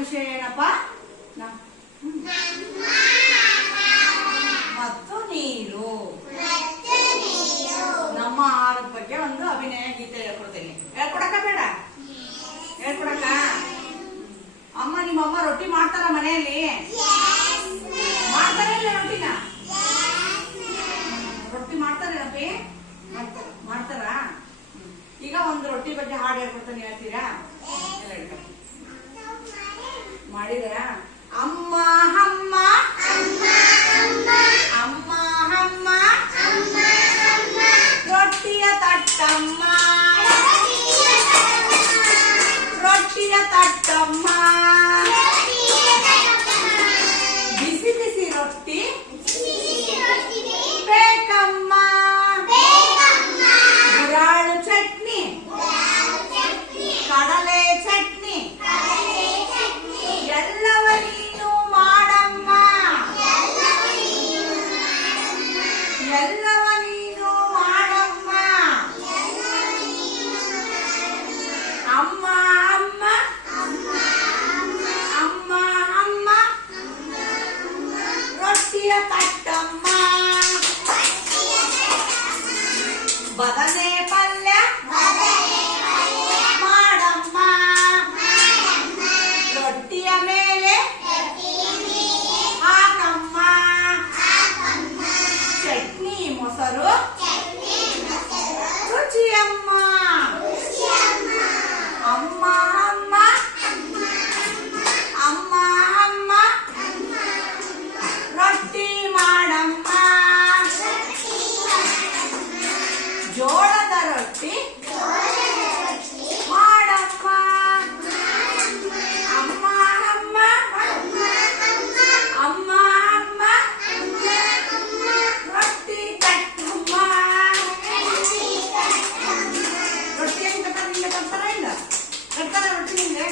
ವಿಷಯ ಏನಪ್ಪ ಮತ್ತು ನೀರು. ನಮ್ಮ ಆಹಾರದ ಬಗ್ಗೆ ಒಂದು ಅಭಿನಯ ಗೀತೆ ಹೇಳ್ಕೊಡ್ತೀನಿ. ಹೇಳ್ಕೊಡಕ ಬೇಡ? ಹೇಳ್ಕೊಡಕ ಅಮ್ಮ ನಿಮ್ಮ ಅಮ್ಮ ರೊಟ್ಟಿ ಮಾಡ್ತಾರ ಮನೆಯಲ್ಲಿ? ಮಾಡ್ತಾರೆ ಇಲ್ಲ ರೊಟ್ಟಿನ? ರೊಟ್ಟಿ ಮಾಡ್ತಾರ ಮಾಡ್ತಾರಾ ಈಗ ಒಂದು ರೊಟ್ಟಿ ಬಗ್ಗೆ ಹಾಡು ಹೇಳ್ಕೊಡ್ತಾನೆ ಹೇಳ್ತೀರಾ? ಹೇಳ್ಕೊಡ್ತೀನಿ. ಹೇಳ್ಕೊ. ಮಾಡಿದ್ರ ಅಮ್ಮ ಅಮ್ಮ ಬದನೆ ಪಲ್ಯ? ಮಾಡಮ್ಮ. ರೊಟ್ಟಿಯ ಮೇಲೆ ಹಾಕಮ್ಮ. ಚಟ್ನಿ ಮೊಸರು? ಜೋಳದ ರೊಟ್ಟಿ? ಮಾಡಪ್ಪ. ಅಮ್ಮ ಅಮ್ಮ. ಅಮ್ಮ ಅಮ್ಮ. ರೊಟ್ಟಿ ಕಟ್ಟಮ್ಮ. ರೊಟ್ಟಿ ಹೆಂಗ್ ಕಟ್ಟಾರ ಹಿಂಗೆ ಕಟ್ತಾರ ಇಲ್ಲ? ಕಟ್ತಾರ ರೊಟ್ಟಿ ಹಿಂಗೆ